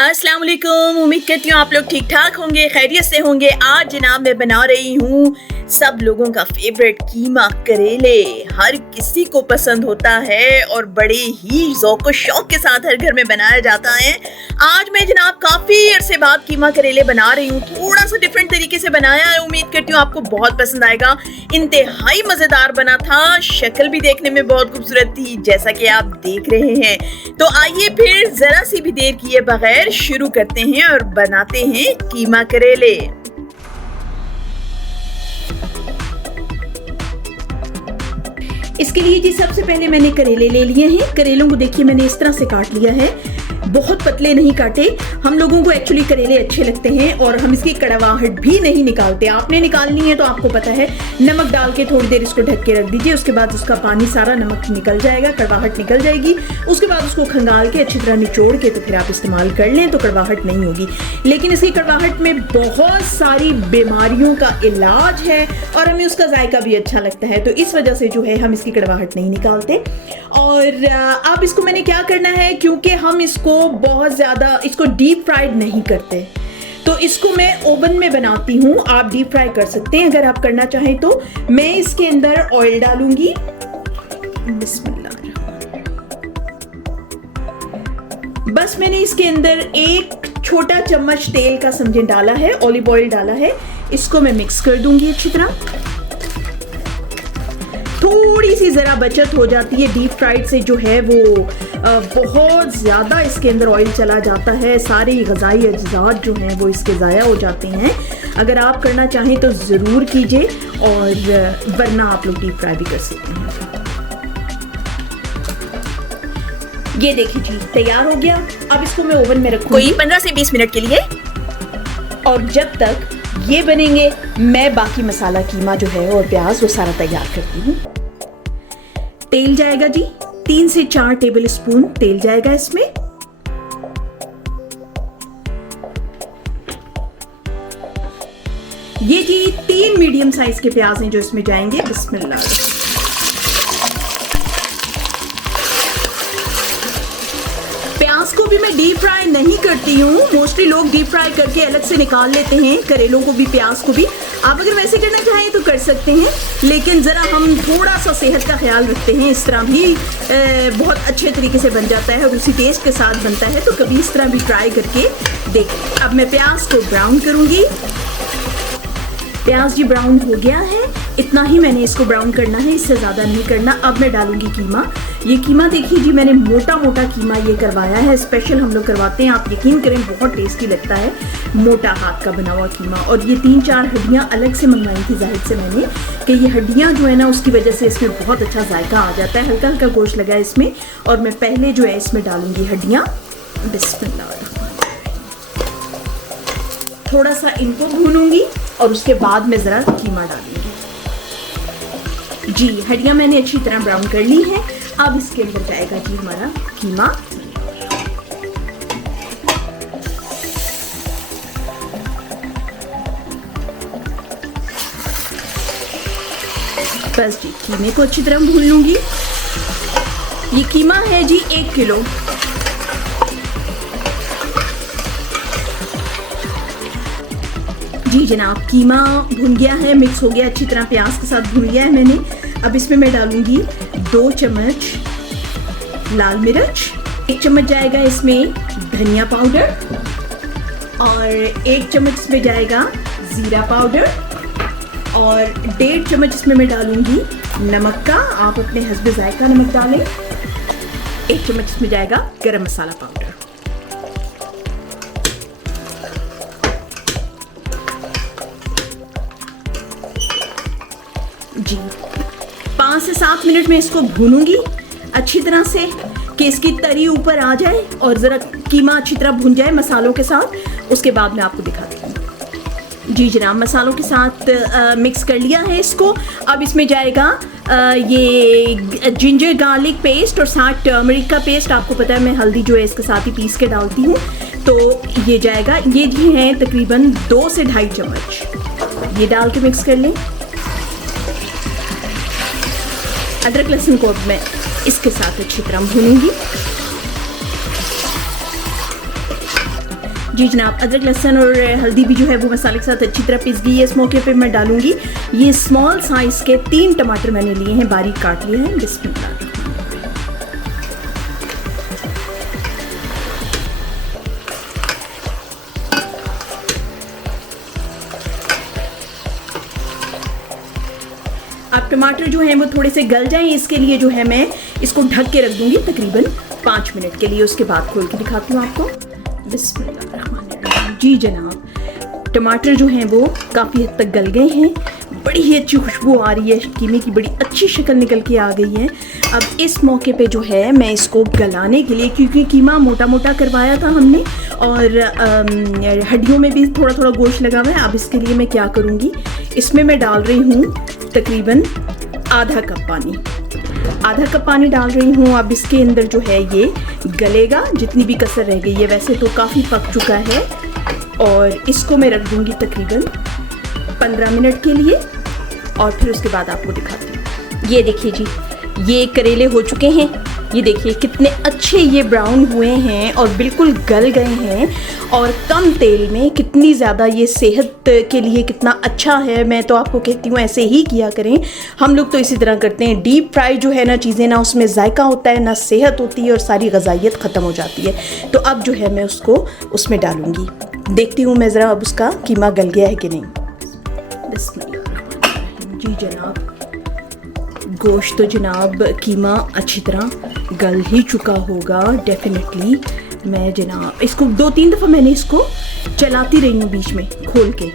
अस्सलाम वालेकुम। उम्मीद करती हूँ आप लोग ठीक ठाक होंगे, खैरियत से होंगे। आज जनाब मैं बना रही हूँ सब लोगों का फेवरेट कीमा करेले। हर किसी को पसंद होता है और बड़े ही ज़ौक़ व शौक़ के साथ हर घर में बनाया जाता है। आज मैं जनाब काफ़ी अरसे बाद कीमा करेले बना रही हूँ। थोड़ा सा डिफरेंट तरीके से बनाया है। उम्मीद करती हूँ आपको बहुत पसंद आएगा। इंतहाई मज़ेदार बना था, शक्ल भी देखने में बहुत खूबसूरत थी जैसा कि आप देख रहे हैं। तो आइए फिर ज़रा सी भी देर किए बगैर शुरू करते हैं और बनाते हैं कीमा करेले। इसके लिए जी सबसे पहले मैंने करेले ले लिए हैं। करेलों को देखिए मैंने इस तरह से काट लिया है, बहुत पतले नहीं काटे। हम लोगों को एक्चुअली करेले अच्छे लगते हैं और हम इसकी कड़वाहट भी नहीं निकालते। आपने निकालनी है तो आपको पता है, नमक डाल के थोड़ी देर इसको ढक के रख दीजिए। उसके बाद उसका पानी सारा नमक निकल जाएगा, कड़वाहट निकल जाएगी। उसके बाद उसको खंगाल के अच्छी तरह निचोड़ के तो फिर आप इस्तेमाल कर लें तो कड़वाहट नहीं होगी। लेकिन इसकी कड़वाहट में बहुत सारी बीमारियों का इलाज है और हमें उसका जायका भी अच्छा लगता है, तो इस वजह से जो है हम इसकी कड़वाहट नहीं निकालते। और अब इसको मैंने क्या करना है, क्योंकि हम इसको बहुत ज़्यादा इसको डीप फ्राइड नहीं करते, तो इसको मैं ओवन में बनाती हूँ। आप डीप फ्राई कर सकते हैं अगर आप करना चाहें तो। मैं इसके अंदर ऑयल डालूंगी, बिस्मिल्लाह। बस मैंने इसके अंदर एक छोटा चम्मच तेल का समझे डाला है, ऑलिव ऑयल डाला है। इसको मैं मिक्स कर दूंगी अच्छी तरह। थोड़ी सी ज़रा बचत हो जाती है डीप फ्राइड से, जो है वो बहुत ज़्यादा इसके अंदर ऑयल चला जाता है, सारे ग़िज़ाई अज्जात जो हैं वो इसके ज़ाया हो जाते हैं। अगर आप करना चाहें तो ज़रूर कीजिए, और वरना आप लोग डीप फ्राई भी कर सकते हैं। ये देखिए जी तैयार हो गया। अब इसको मैं ओवन में रखूँगी कोई 15 से 20 मिनट के लिए, और जब तक ये बनेंगे मैं बाकी मसाला कीमा जो है और प्याज वो सारा तैयार करती हूँ। तेल जाएगा जी, 3 से 4 टेबल स्पून तेल जाएगा इसमें। ये जी 3 मीडियम साइज के प्याज हैं जो इसमें जाएंगे। बिस्मिल्लाह। प्याज को भी मैं डीप फ्राई नहीं करती हूँ, मोस्टली लोग डीप फ्राई करके अलग से निकाल लेते हैं करेलों को भी, प्याज को भी। आप अगर वैसे करना चाहें तो कर सकते हैं, लेकिन ज़रा हम थोड़ा सा सेहत का ख्याल रखते हैं। इस तरह भी बहुत अच्छे तरीके से बन जाता है और उसी टेस्ट के साथ बनता है, तो कभी इस तरह भी ट्राई करके देखें। अब मैं प्याज को ब्राउन करूँगी। प्याज जी ब्राउन हो गया है, इतना ही मैंने इसको ब्राउन करना है, इससे ज़्यादा नहीं करना। अब मैं डालूंगी कीमा। ये कीमा देखिए जी, मैंने मोटा मोटा कीमा ये करवाया है, स्पेशल हम लोग करवाते हैं, आप यकीन करें बहुत टेस्टी लगता है, मोटा हाथ का बना हुआ कीमा। और ये 3-4 हड्डियाँ अलग से मंगवाई थी जाहिर से मैंने, कि ये हड्डियाँ जो है ना उसकी वजह से इसमें बहुत अच्छा जायका आ जाता है। हल्का हल्का गोश्त लगा है इसमें, और मैं पहले जो है इसमें डालूंगी हड्डियाँ। बिस्मिल्लाह। थोड़ा सा इनको भूनूंगी और उसके बाद मैं ज़रा कीमा डालूंगी। जी हड्डियाँ मैंने अच्छी तरह ब्राउन कर ली हैं। अब इसके अंदर जाएगा जी हमारा कीमा। बस जी कीमे को अच्छी तरह भून लूंगी। ये कीमा है जी 1 किलो। जी जनाब, कीमा भुन गया है, मिक्स हो गया अच्छी तरह, प्याज के साथ भून लिया है मैंने। अब इसमें मैं डालूंगी 2 चम्मच लाल मिर्च, 1 चम्मच जाएगा इसमें धनिया पाउडर, और 1 चम्मच इसमें जाएगा ज़ीरा पाउडर, और 1.5 चम्मच इसमें मैं डालूंगी नमक का। आप अपने हस्बे जायका नमक डालें। 1 चम्मच इसमें जाएगा गरम मसाला पाउडर। जी 5 से 7 मिनट में इसको भूनूंगी अच्छी तरह से, कि इसकी तरी ऊपर आ जाए और ज़रा कीमा अच्छी तरह भून जाए मसालों के साथ। उसके बाद मैं आपको दिखाती हूँ। जी जनाब, मसालों के साथ मिक्स कर लिया है इसको। अब इसमें जाएगा ये जिंजर गार्लिक पेस्ट और साथ टर्मरिक का पेस्ट। आपको पता है मैं हल्दी जो है इसके साथ ही पीस के डालती हूँ, तो ये जाएगा। ये जी है तकरीबन 2 से 2.5 चम्मच। ये डाल के मिक्स कर लें। अदरक लहसुन को अब मैं इसके साथ अच्छी तरह भूनूंगी। जी जनाब, अदरक लहसुन और हल्दी भी जो है वो मसाले के साथ अच्छी तरह पिस गई है। इस मौके पे मैं डालूंगी ये स्मॉल साइज़ के 3 टमाटर मैंने लिए हैं, बारीक काट लिए हैं। बिस्मिल्लाह। अब टमाटर जो हैं वो थोड़े से गल जाएं, इसके लिए जो है मैं इसको ढक के रख दूंगी तकरीबन 5 मिनट के लिए। उसके बाद खोल के दिखाती हूँ आपको। बिस्मिल्लाह। जी जनाब, टमाटर जो हैं वो काफ़ी हद तक गल गए हैं, बड़ी ही अच्छी खुशबू आ रही है, कीमे की बड़ी अच्छी शक्ल निकल के आ गई है। अब इस मौके पे जो है मैं इसको गलाने के लिए, क्योंकि कीमा मोटा मोटा करवाया था हमने और हड्डियों में भी थोड़ा थोड़ा गोश्त लगा हुआ है। अब इसके लिए मैं क्या करूँगी, इसमें मैं डाल रही हूँ तकरीबन आधा कप पानी डाल रही हूँ। अब इसके अंदर जो है ये गलेगा, जितनी भी कसर रह गई है, वैसे तो काफ़ी पक चुका है। और इसको मैं रख दूँगी तकरीबन 15 मिनट के लिए और फिर उसके बाद आपको दिखाती हूँ। ये देखिए जी, ये करेले हो चुके हैं। ये देखिए कितने अच्छे ये ब्राउन हुए हैं और बिल्कुल गल गए हैं और कम तेल में कितनी ज़्यादा ये सेहत के लिए कितना अच्छा है। मैं तो आपको कहती हूँ ऐसे ही किया करें। हम लोग तो इसी तरह करते हैं, डीप फ्राई जो है ना चीज़ें, ना उसमें जायका होता है, ना सेहत होती है और सारी गज़ाइयत ख़त्म हो जाती है। तो अब जो है मैं उसको उसमें डालूँगी। देखती हूँ मैं ज़रा अब उसका कीमा गल गया है कि नहीं। जी जनाब, गोश्त तो जनाब कीमा अच्छी तरह गल ही चुका होगा डेफिनेटली। मैं जनाब इसको 2-3 दफ़ा मैंने इसको चलाती रही हूँ बीच में खोल के।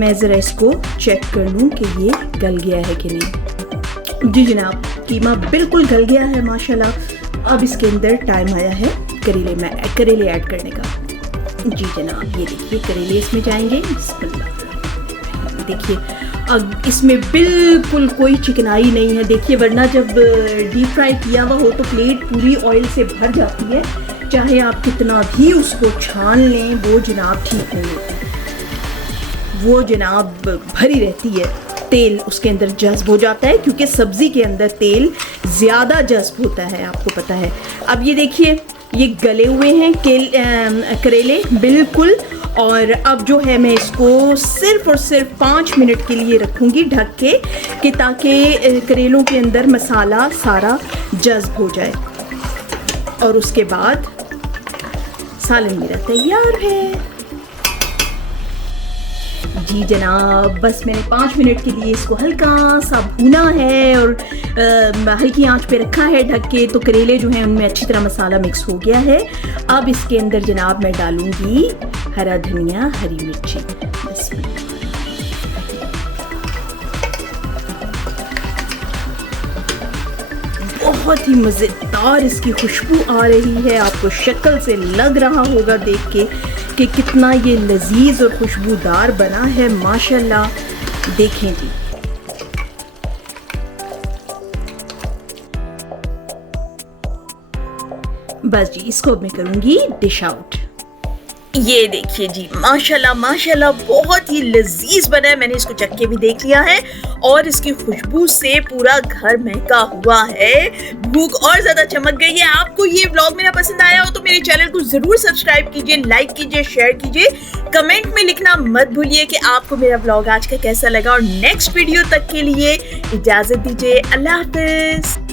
मैं ज़रा इसको चेक कर लूँ कि ये गल गया है कि नहीं। जी जनाब, कीमा बिल्कुल गल गया है माशाल्लाह। अब इसके अंदर टाइम आया है करेले ऐड करने का। जी जनाब, ये देखिए करेले इसमें जाएंगे। देखिए अब इसमें बिल्कुल कोई चिकनाई नहीं है। देखिए वरना जब डीप फ्राई किया हुआ हो तो प्लेट पूरी ऑयल से भर जाती है, चाहे आप कितना भी उसको छान लें वो जनाब ठीक नहीं होती। वो जनाब भरी रहती है, तेल उसके अंदर जज्ब हो जाता है क्योंकि सब्ज़ी के अंदर तेल ज़्यादा जज्ब होता है, आपको पता है। अब ये देखिए ये गले हुए हैं करेले बिल्कुल। और अब जो है मैं इसको सिर्फ़ और सिर्फ 5 मिनट के लिए रखूँगी ढक के, कि ताकि करेलों के अंदर मसाला सारा जज्ब हो जाए। और उसके बाद सालन मेरा तैयार है। जी जनाब, बस मैंने 5 मिनट के लिए इसको हल्का सा भुना है और हल्की आंच पे रखा है ढक के। तो करेले जो हैं उनमें अच्छी तरह मसाला मिक्स हो गया है। अब इसके अंदर जनाब मैं डालूंगी हरा धनिया, हरी मिर्ची। बहुत ही मज़ेदार इसकी खुशबू आ रही है, आपको शक्ल से लग रहा होगा देख के कि कितना ये लजीज और खुशबूदार बना है माशाल्लाह। देखें जी, बस जी इसको अब मैं करूँगी डिश आउट। ये देखिए जी, माशाल्लाह माशाल्लाह बहुत ही लजीज बना है। मैंने इसको चख के भी देख लिया है और इसकी खुशबू से पूरा घर महका हुआ है। भूख और ज्यादा चमक गई है। आपको ये व्लॉग मेरा पसंद आया हो तो मेरे चैनल को जरूर सब्सक्राइब कीजिए, लाइक कीजिए, शेयर कीजिए। कमेंट में लिखना मत भूलिए कि आपको मेरा व्लॉग आज का कैसा लगा। और नेक्स्ट वीडियो तक के लिए इजाजत दीजिए। अल्लाह हाफिज।